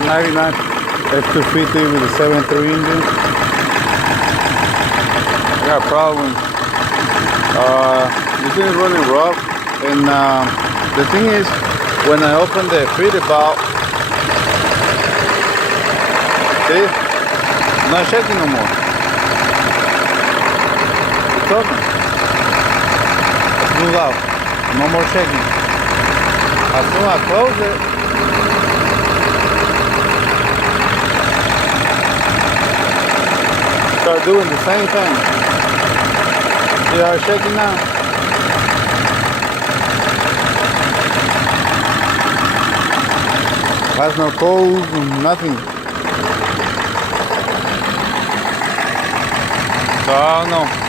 99 F250 with a 7.3 engine. I got a problem. This thing is running rough, and the thing is, when I open the feeder valve, see, it's not shaking no more. It's open. It's moved out. No more shaking. As soon as I close it, start doing the same thing. See how it's shaking now? Has no cold, nothing. So I don't know.